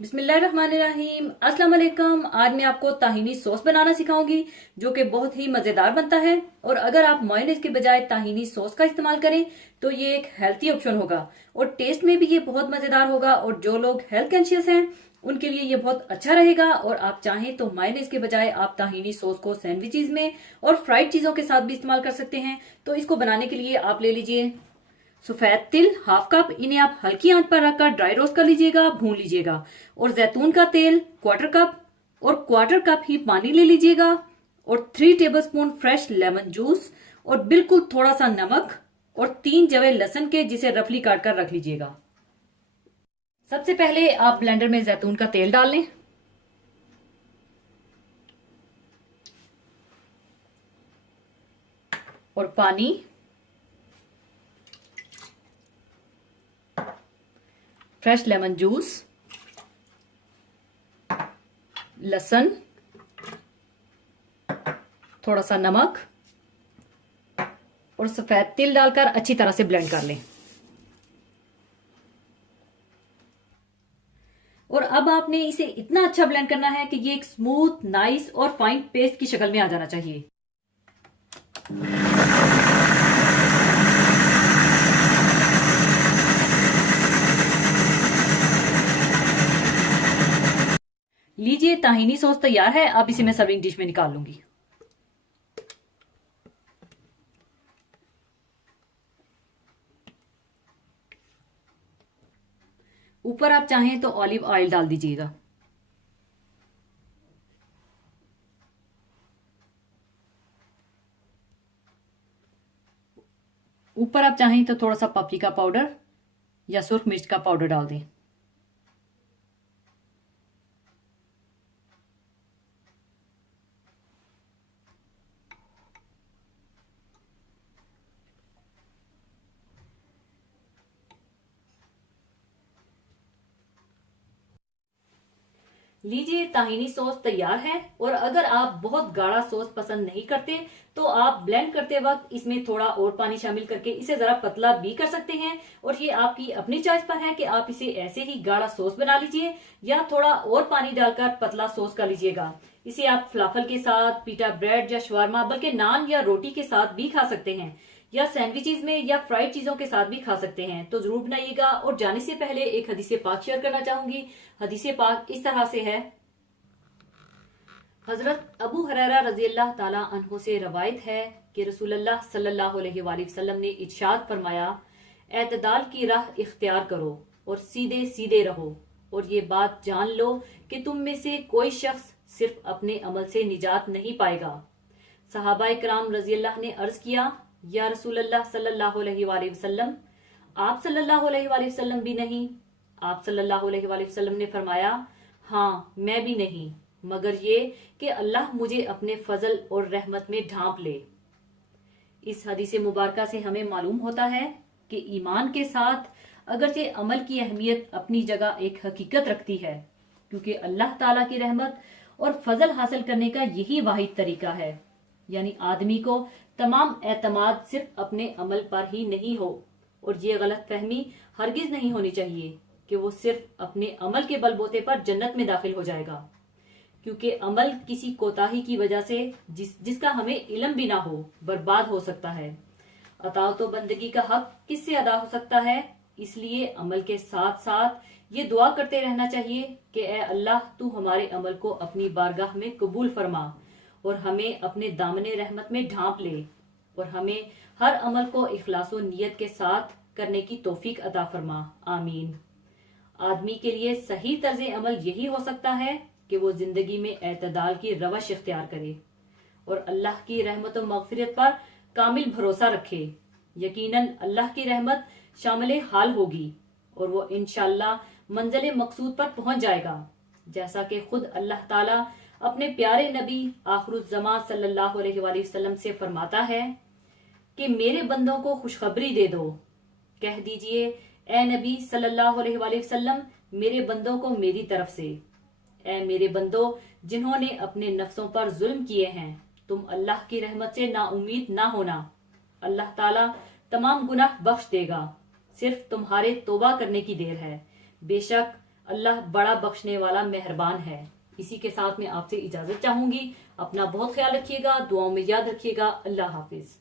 बिस्मिल्लाहिर्रहमानिर्रहीम। अस्सलाम वालेकुम। आज मैं आपको ताहीनी सॉस बनाना सिखाऊंगी जो कि बहुत ही मजेदार बनता है। और अगर आप मायोनेज के बजाय ताहीनी सॉस का इस्तेमाल करें तो ये एक हेल्थी ऑप्शन होगा और टेस्ट में भी ये बहुत मजेदार होगा। और जो लोग हेल्थ कॉन्शियस हैं उनके लिए ये बहुत अच्छा रहेगा। और आप चाहें तो मायोनेज के बजाय आप ताहीनी सॉस को सैंडविचेस में और फ्राइड चीजों के साथ भी इस्तेमाल कर सकते हैं। तो इसको बनाने के लिए आप ले लीजिए सफेद तिल हाफ कप। इन्हें आप हल्की आंच पर रखकर ड्राई रोस्ट कर लीजिएगा, भून लीजिएगा। और जैतून का तेल क्वार्टर कप और क्वार्टर कप ही पानी ले लीजिएगा। और 3 टेबलस्पून फ्रेश लेमन जूस और बिल्कुल थोड़ा सा नमक और 3 जवे लहसुन के जिसे रफली काट कर रख लीजिएगा। सबसे पहले आप ब्लेंडर में जैतून का तेल डाल लें और पानी, फ्रेश लेमन जूस, लहसुन, थोड़ा सा नमक और सफेद तिल डालकर अच्छी तरह से ब्लेंड कर लें। और अब आपने इसे इतना अच्छा ब्लेंड करना है कि ये एक स्मूथ, नाइस और फाइन पेस्ट की शक्ल में आ जाना चाहिए। लीजिए, ताहीनी सॉस तैयार है। अब इसे मैं सर्विंग डिश में निकाल लूंगी। ऊपर आप चाहें तो ऑलिव ऑयल डाल दीजिएगा। ऊपर आप चाहें तो थोड़ा सा पपरिका पाउडर या सुर्ख मिर्च का पाउडर डाल दें। लीजिए, ताहीनी सॉस तैयार है। और अगर आप बहुत गाढ़ा सॉस पसंद नहीं करते तो आप ब्लेंड करते वक्त इसमें थोड़ा और पानी शामिल करके इसे जरा पतला भी कर सकते हैं। और ये आपकी अपनी चॉइस पर है कि आप इसे ऐसे ही गाढ़ा सॉस बना लीजिए या थोड़ा और पानी डालकर पतला सॉस कर लीजिएगा। इसे आप फलाफल के साथ, पीटा ब्रेड या शवारमा, बल्कि नान या रोटी के साथ भी खा सकते हैं या सैंडविचेस में या फ्राइड चीजों के साथ भी खा सकते हैं। तो जरूर बनाइएगा। और जाने से पहले एक हदीस पाक शेयर करना चाहूंगी। हदीस पाक इस तरह से है। हजरत अबू हुरैरा रजी अल्लाह ताला अन्हु से रवायत है कि रसूलुल्लाह सल्लल्लाहु अलैहि वसल्लम ने इरशाद फरमाया, एतदाल की राह इख्तियार करो और सीधे सीधे रहो। और ये बात जान लो कि तुम में से कोई शख्स सिर्फ अपने अमल से निजात नहीं पाएगा। सहाबा इकराम रजी अल्लाह ने अर्ज किया, या रसूलल्लाह सल्लल्लाहु अलैहि वसल्लम, आप सल्लल्लाहु अलैहि वसल्लम भी नहीं? आप सल्लल्लाहु अलैहि वसल्लम ने फरमाया, हाँ मैं भी नहीं, मगर ये कि अल्लाह मुझे अपने फजल और रहमत में ढांप ले। इस हदीस मुबारका से हमें मालूम होता है कि ईमान के साथ अगरचे अमल की अहमियत अपनी जगह एक हकीकत रखती है, क्योंकि अल्लाह ताला की रहमत और फजल हासिल करने का यही वाहिद तरीका है। यानी आदमी को तमाम एतमाद सिर्फ अपने अमल पर ही नहीं हो। और ये गलत फहमी हरगिज नहीं होनी चाहिए कि वो सिर्फ अपने अमल के बलबूते पर जन्नत में दाखिल हो जाएगा, क्योंकि अमल किसी कोताही की वजह से जिसका हमें इल्म भी ना हो बर्बाद हो सकता है। अता तो बंदगी का हक किससे अदा हो सकता है? इसलिए अमल के साथ साथ ये दुआ करते रहना चाहिए कि ए अल्लाह, तू हमारे अमल को अपनी बारगाह में कबूल फरमा और हमें अपने दामने रहमत में ढांप ले और हमें हर अमल को इखलास व नियत के साथ करने की तौफीक अता फरमा। आमीन। आदमी के लिए सही तर्ज अमल यही हो सकता है कि वो जिंदगी में एतदाल की रवश इख्तियार करे और अल्लाह की रहमत और मगफिरत पर कामिल भरोसा रखे। यकीनन अल्लाह की रहमत शामिल हाल होगी और वो इंशाअल्लाह मंजिल मकसूद पर पहुंच जाएगा, जैसा कि खुद अल्लाह ताला अपने प्यारे नबी आखिरुज़्ज़मा सल्लल्लाहु अलैहि वसल्लम से फरमाता है कि मेरे बंदों को खुशखबरी दे दो। कह दीजिए, ए नबी सल्लल्लाहु अलैहि वसल्लम, मेरे बंदों को मेरी तरफ से, ए मेरे बंदो जिन्होंने अपने नफ्सों पर जुल्म किए हैं, तुम अल्लाह की रहमत से नाउमीद ना होना। अल्लाह ताला तमाम गुनाह बख्श देगा, सिर्फ तुम्हारे तौबा करने की देर है। बेशक अल्लाह बड़ा बख्शने वाला मेहरबान है। इसी के साथ मैं आपसे इजाजत चाहूंगी। अपना बहुत ख्याल रखिएगा, दुआओं में याद रखिएगा। अल्लाह हाफिज।